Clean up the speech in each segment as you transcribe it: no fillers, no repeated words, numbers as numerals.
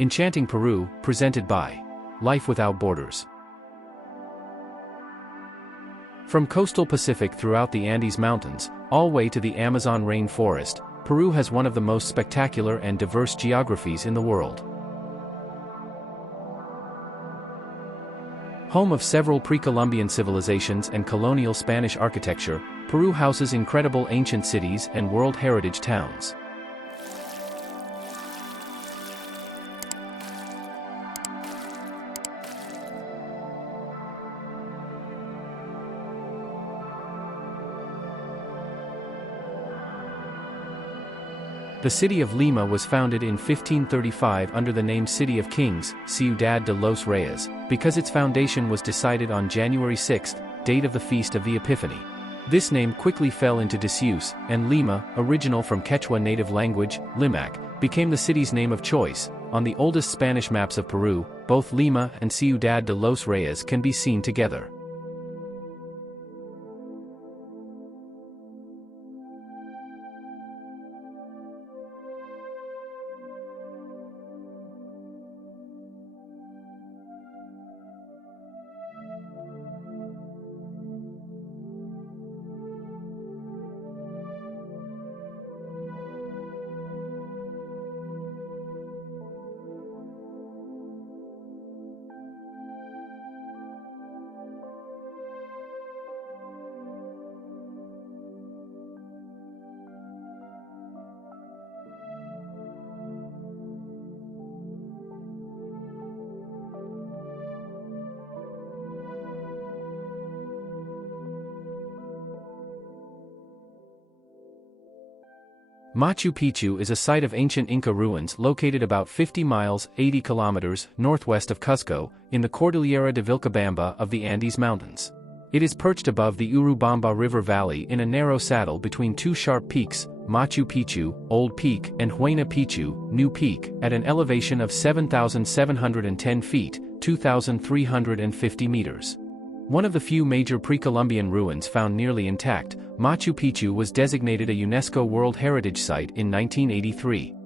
Enchanting Peru, presented by Life Without Borders. From coastal Pacific throughout the Andes Mountains, all way to the Amazon rainforest, Peru has one of the most spectacular and diverse geographies in the world. Home of several pre-Columbian civilizations and colonial Spanish architecture, Peru houses incredible ancient cities and World Heritage towns. The city of Lima was founded in 1535 under the name City of Kings, Ciudad de los Reyes, because its foundation was decided on January 6, date of the Feast of the Epiphany. This name quickly fell into disuse, and Lima, original from Quechua native language, Limac, became the city's name of choice. On the oldest Spanish maps of Peru, both Lima and Ciudad de los Reyes can be seen together. Machu Picchu is a site of ancient Inca ruins located about 50 miles 80 kilometers northwest of Cusco, in the Cordillera de Vilcabamba of the Andes Mountains. It is perched above the Urubamba River Valley in a narrow saddle between two sharp peaks, Machu Picchu, Old Peak, and Huayna Picchu, New Peak, at an elevation of 7,710 feet, 2,350 meters. One of the few major pre-Columbian ruins found nearly intact, Machu Picchu was designated a UNESCO World Heritage Site in 1983.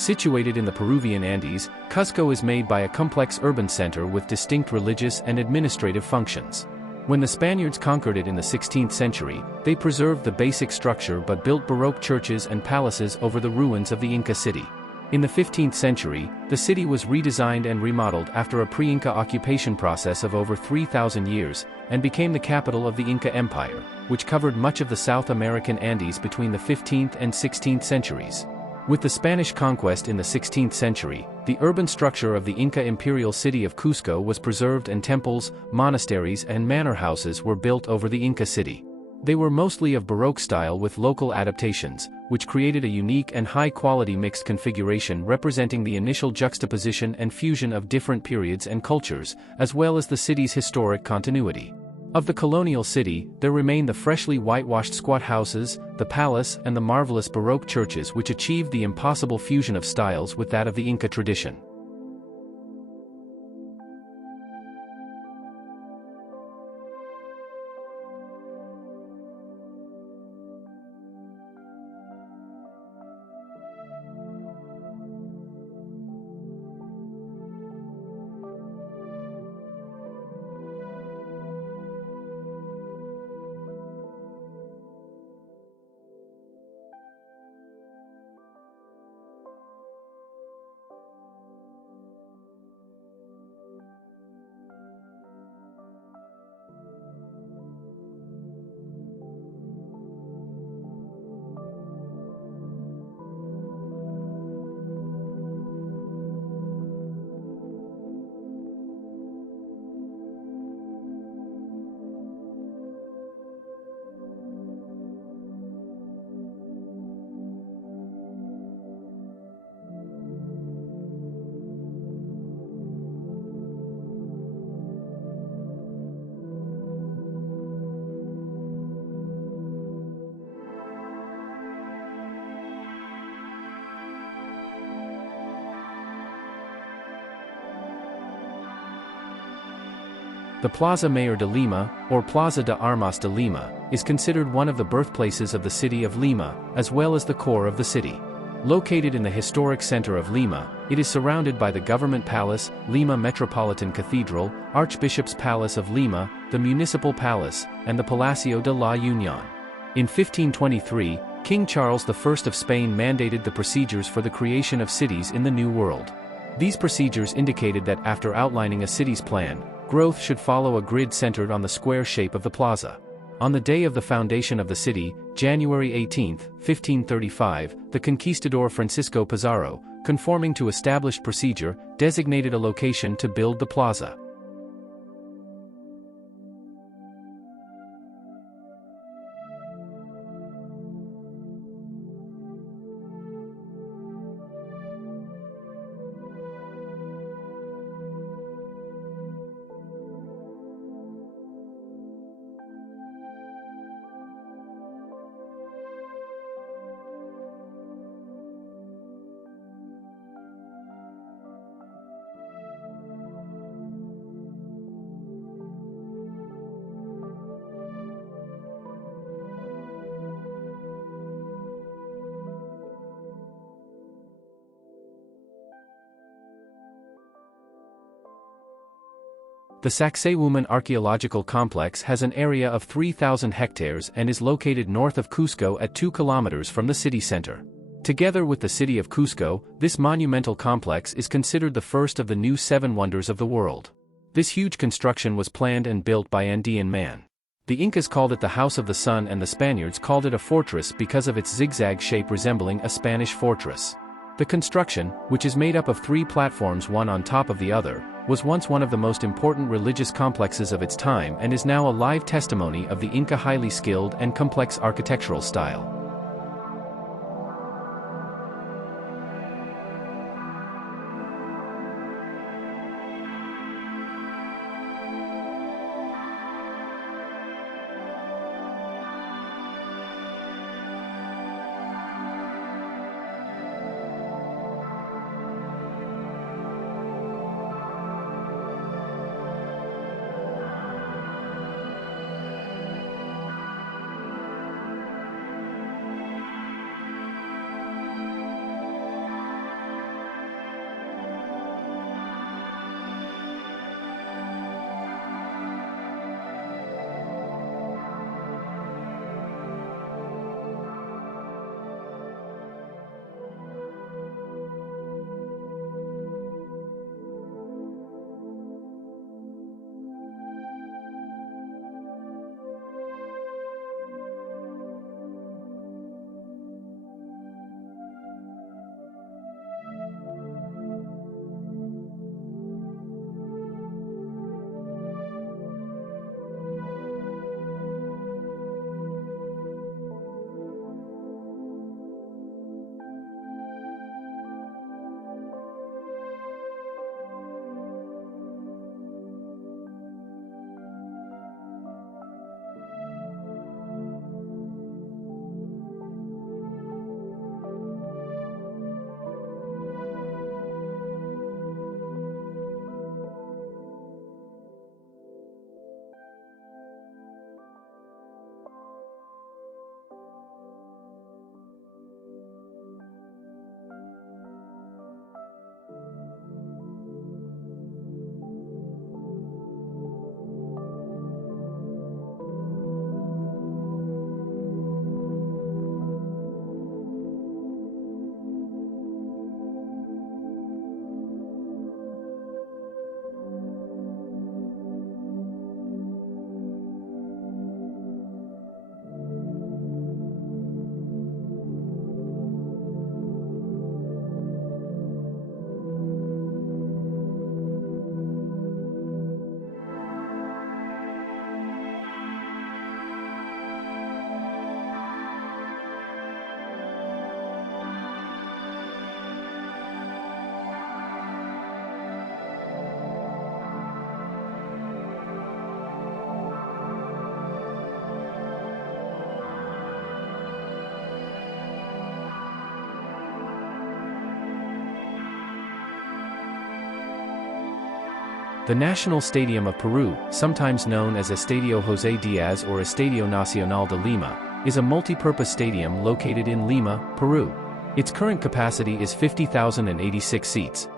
Situated in the Peruvian Andes, Cusco is made by a complex urban center with distinct religious and administrative functions. When the Spaniards conquered it in the 16th century, they preserved the basic structure but built Baroque churches and palaces over the ruins of the Inca city. In the 15th century, the city was redesigned and remodeled after a pre-Inca occupation process of over 3,000 years, and became the capital of the Inca Empire, which covered much of the South American Andes between the 15th and 16th centuries. With the Spanish conquest in the 16th century, the urban structure of the Inca imperial city of Cusco was preserved and temples, monasteries and manor houses were built over the Inca city. They were mostly of Baroque style with local adaptations, which created a unique and high-quality mixed configuration representing the initial juxtaposition and fusion of different periods and cultures, as well as the city's historic continuity. Of the colonial city, there remain the freshly whitewashed squat houses, the palace and the marvelous Baroque churches which achieved the impossible fusion of styles with that of the Inca tradition. The Plaza Mayor de Lima, or Plaza de Armas de Lima, is considered one of the birthplaces of the city of Lima, as well as the core of the city. Located in the historic center of Lima, it is surrounded by the Government Palace, Lima Metropolitan Cathedral, Archbishop's Palace of Lima, the Municipal Palace, and the Palacio de la Unión. In 1523, King Charles I of Spain mandated the procedures for the creation of cities in the New World. These procedures indicated that after outlining a city's plan, growth should follow a grid centered on the square shape of the plaza. On the day of the foundation of the city, January 18, 1535, the conquistador Francisco Pizarro, conforming to established procedure, designated a location to build the plaza. The Sacsayhuaman archaeological complex has an area of 3,000 hectares and is located north of Cusco at 2 kilometers from the city center. Together with the city of Cusco, this monumental complex is considered the first of the new 7 wonders of the world. This huge construction was planned and built by Andean man. The Incas called it the House of the Sun and the Spaniards called it a fortress because of its zigzag shape resembling a Spanish fortress. The construction, which is made up of 3 platforms one on top of the other, was once one of the most important religious complexes of its time and is now a live testimony of the Inca highly skilled and complex architectural style. The National Stadium of Peru, sometimes known as Estadio José Diaz or Estadio Nacional de Lima, is a multi-purpose stadium located in Lima, Peru. Its current capacity is 50,086 seats.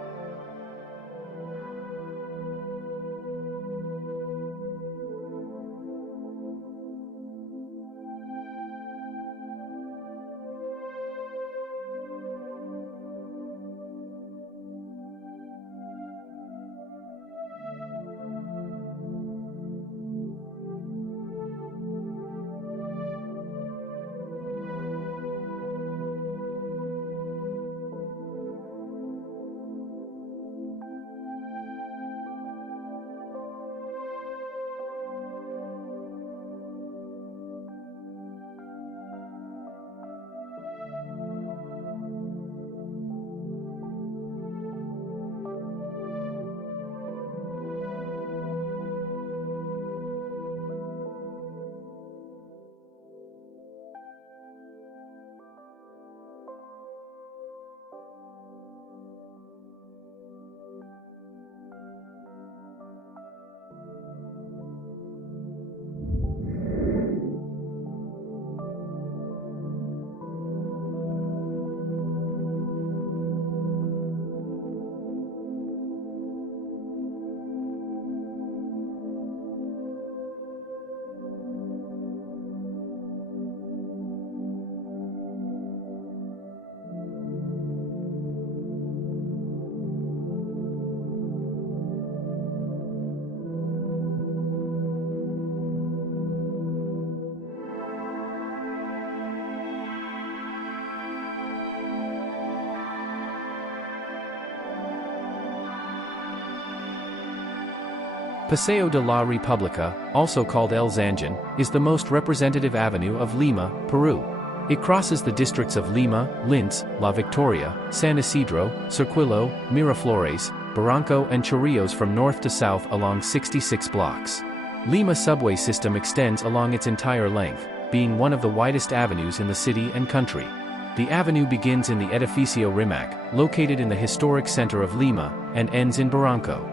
Paseo de la Republica, also called El Zanjan, is the most representative avenue of Lima, Peru. It crosses the districts of Lima, Lince, La Victoria, San Isidro, Circuilo, Miraflores, Barranco and Chorrillos from north to south along 66 blocks. Lima subway system extends along its entire length, being one of the widest avenues in the city and country. The avenue begins in the Edificio Rimac, located in the historic center of Lima, and ends in Barranco.